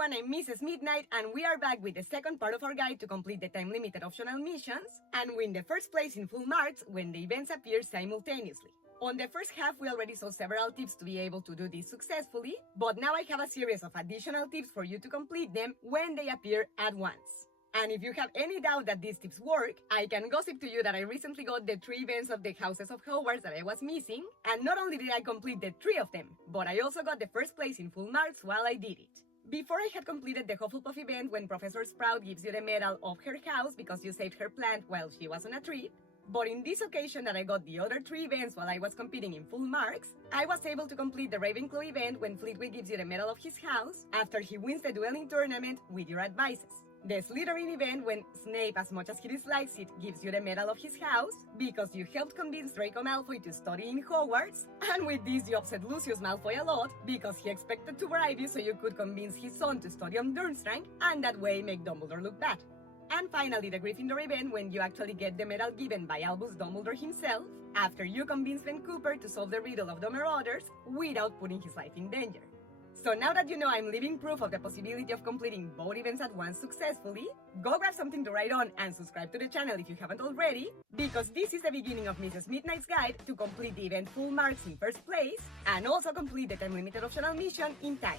everyone, I'm Mrs. Midnight, and we are back with the second part of our guide to complete the time-limited optional missions and win the first place in full marks when the events appear simultaneously. On the first half, we already saw several tips to be able to do this successfully, but now I have a series of additional tips for you to complete them when they appear at once. And if you have any doubt that these tips work, I can gossip to you that I recently got the 3 events of the Houses of Hogwarts that I was missing, and not only did I complete the 3 of them, but I also got the first place in full marks while I did it. Before I had completed the Hufflepuff event when Professor Sprout gives you the medal of her house because you saved her plant while she was on a trip, but in this occasion that I got the other 3 events while I was competing in full marks, I was able to complete the Ravenclaw event when Flitwick gives you the medal of his house after he wins the dueling tournament with your advices. The Slytherin event when Snape, as much as he dislikes it, gives you the medal of his house because you helped convince Draco Malfoy to study in Hogwarts, and with this you upset Lucius Malfoy a lot because he expected to bribe you so you could convince his son to study on Durmstrang and that way make Dumbledore look bad. And finally, the Gryffindor event when you actually get the medal given by Albus Dumbledore himself after you convince Ben Cooper to solve the riddle of the Marauders without putting his life in danger. So now that you know I'm living proof of the possibility of completing both events at once successfully, go grab something to write on and subscribe to the channel if you haven't already, because this is the beginning of Mrs. Midnight's guide to complete the event full marks in first place and also complete the time-limited optional mission in time.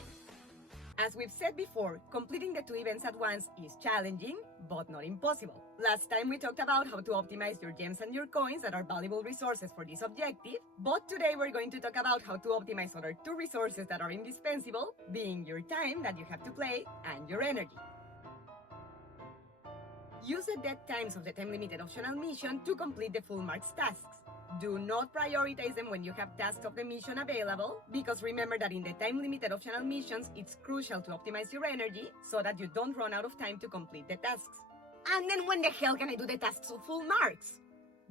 As we've said before, completing the 2 events at once is challenging, but not impossible. Last time we talked about how to optimize your gems and your coins that are valuable resources for this objective, but today we're going to talk about how to optimize other 2 resources that are indispensable, being your time that you have to play and your energy. Use the dead times of the time-limited optional mission to complete the full marks tasks. Do not prioritize them when you have tasks of the mission available, because remember that in the time-limited optional missions, it's crucial to optimize your energy so that you don't run out of time to complete the tasks. And then when the hell can I do the tasks of full marks?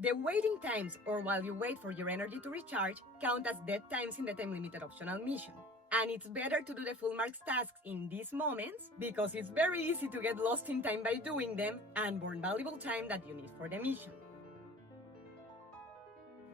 The waiting times, or while you wait for your energy to recharge, count as dead times in the time-limited optional mission. And it's better to do the full marks tasks in these moments because it's very easy to get lost in time by doing them and burn valuable time that you need for the mission.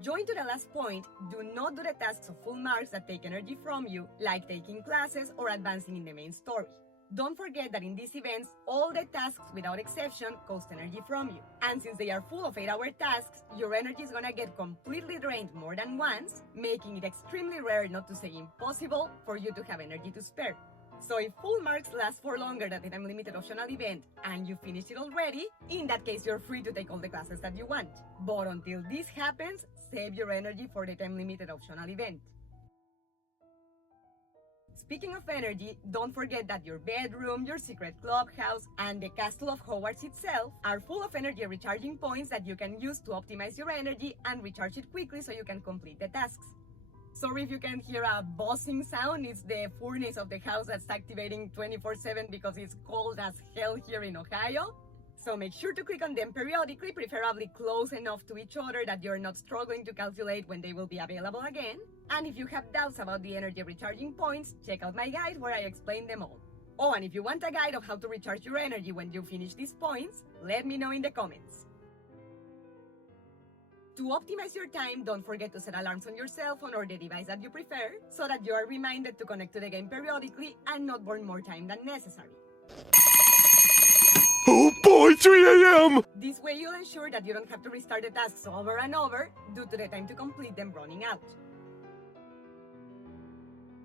Join to the last point, do not do the tasks of full marks that take energy from you, like taking classes or advancing in the main story. Don't forget that in these events, all the tasks without exception cost energy from you. And since they are full of 8-hour tasks, your energy is gonna get completely drained more than once, making it extremely rare, not to say impossible, for you to have energy to spare. So if full marks last for longer than the time-limited optional event and you finished it already, in that case you're free to take all the classes that you want. But until this happens, save your energy for the time-limited optional event. Speaking of energy, don't forget that your bedroom, your secret clubhouse, and the castle of Hogwarts itself are full of energy recharging points that you can use to optimize your energy and recharge it quickly so you can complete the tasks. Sorry if you can hear a buzzing sound, it's the furnace of the house that's activating 24/7 because it's cold as hell here in Ohio. So make sure to click on them periodically, preferably close enough to each other that you're not struggling to calculate when they will be available again. And if you have doubts about the energy recharging points, check out my guide where I explain them all. Oh, and if you want a guide of how to recharge your energy when you finish these points, let me know in the comments. To optimize your time, don't forget to set alarms on your cell phone or the device that you prefer, so that you are reminded to connect to the game periodically and not burn more time than necessary. Oh boy, 3 a.m! This way you'll ensure that you don't have to restart the tasks over and over due to the time to complete them running out.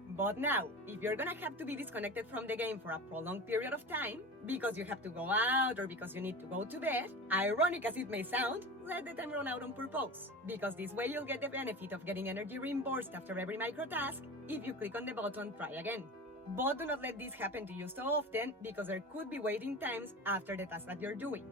But now, if you're gonna have to be disconnected from the game for a prolonged period of time, because you have to go out or because you need to go to bed, ironic as it may sound, let the time run out on purpose, because this way you'll get the benefit of getting energy reimbursed after every micro task if you click on the button try again. But do not let this happen to you so often, because there could be waiting times after the task that you're doing.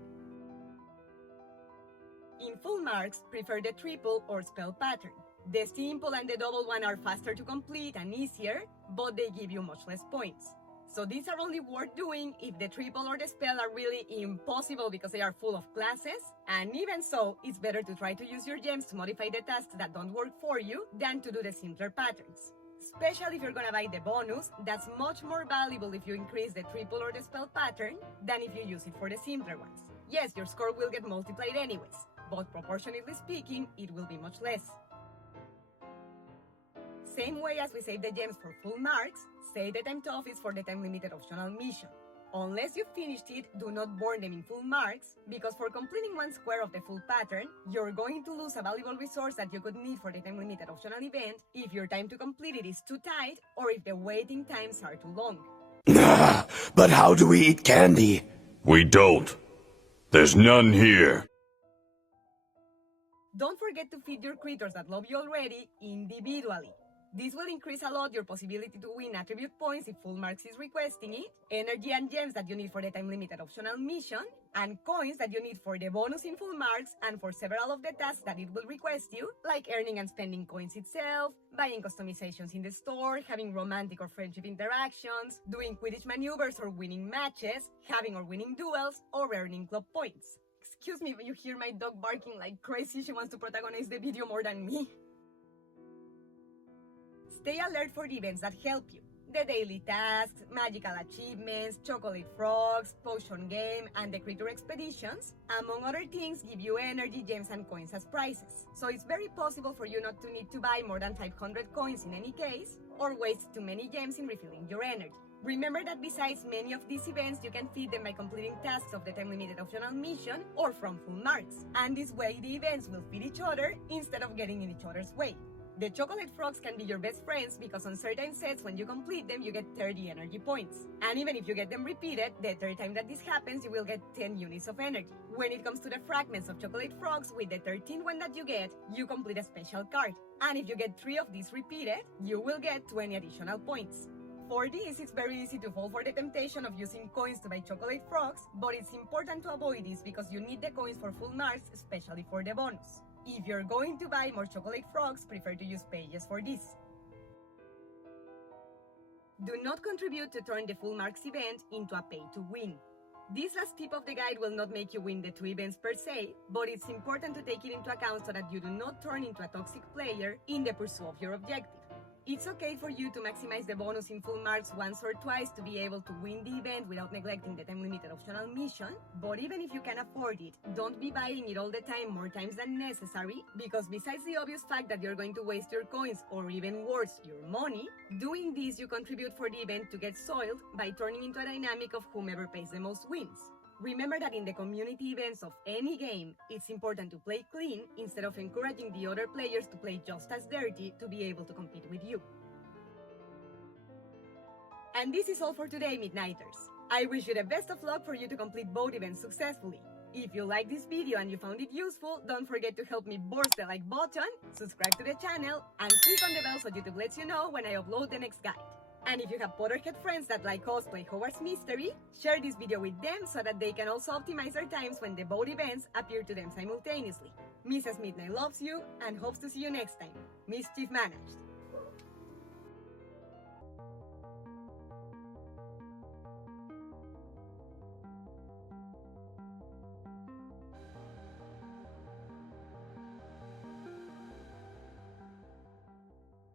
In full marks, prefer the triple or spell pattern. The simple and the double one are faster to complete and easier, but they give you much less points. So these are only worth doing if the triple or the spell are really impossible because they are full of classes, and even so, it's better to try to use your gems to modify the tasks that don't work for you than to do the simpler patterns. Especially if you're gonna buy the bonus, that's much more valuable if you increase the triple or the spell pattern than if you use it for the simpler ones. Yes, your score will get multiplied anyways, but proportionately speaking, it will be much less. same way as we save the gems for full marks, save the time to office for the time-limited optional mission. Unless you've finished it, do not burn them in full marks, because for completing one square of the full pattern, you're going to lose a valuable resource that you could need for the time-limited optional event if your time to complete it is too tight or if the waiting times are too long. But how do we eat candy? We don't. There's none here. Don't forget to feed your critters that love you already individually. This will increase a lot your possibility to win attribute points if full marks is requesting it, energy and gems that you need for the time-limited optional mission, and coins that you need for the bonus in full marks and for several of the tasks that it will request you, like earning and spending coins itself, buying customizations in the store, having romantic or friendship interactions, doing Quidditch maneuvers or winning matches, having or winning duels, or earning club points. Excuse me, but you hear my dog barking like crazy. She wants to protagonize the video more than me. Stay alert for the events that help you. The daily tasks, magical achievements, chocolate frogs, potion game, and the critter expeditions, among other things, give you energy, gems, and coins as prizes. So it's very possible for you not to need to buy more than 500 coins in any case, or waste too many gems in refilling your energy. Remember that besides many of these events, you can feed them by completing tasks of the time-limited optional mission or from full marks. And this way, the events will feed each other instead of getting in each other's way. The chocolate frogs can be your best friends because on certain sets, when you complete them, you get 30 energy points. And even if you get them repeated, the third time that this happens, you will get 10 units of energy. When it comes to the fragments of chocolate frogs, with the 13th one that you get, you complete a special card. And if you get 3 of these repeated, you will get 20 additional points. For this, it's very easy to fall for the temptation of using coins to buy chocolate frogs, but it's important to avoid this because you need the coins for full marks, especially for the bonus. If you're going to buy more chocolate frogs, prefer to use pages for this. Do not contribute to turn the full marks event into a pay to win. This last tip of the guide will not make you win the 2 events per se, but it's important to take it into account so that you do not turn into a toxic player in the pursuit of your objective. It's okay for you to maximize the bonus in full marks once or twice to be able to win the event without neglecting the time-limited optional mission, but even if you can afford it, don't be buying it all the time more times than necessary, because besides the obvious fact that you're going to waste your coins or even worse, your money, doing this you contribute for the event to get soiled by turning into a dynamic of whomever pays the most wins. Remember that in the community events of any game, it's important to play clean instead of encouraging the other players to play just as dirty to be able to compete with you. And this is all for today, Midnighters. I wish you the best of luck for you to complete both events successfully. If you like this video and you found it useful, don't forget to help me burst the like button, subscribe to the channel, and click on the bell so YouTube lets you know when I upload the next guide. And if you have Potterhead friends that like cosplay Hogwarts Mystery, share this video with them so that they can also optimize their times when the both events appear to them simultaneously. Mrs. Midnight loves you and hopes to see you next time. Mischief managed.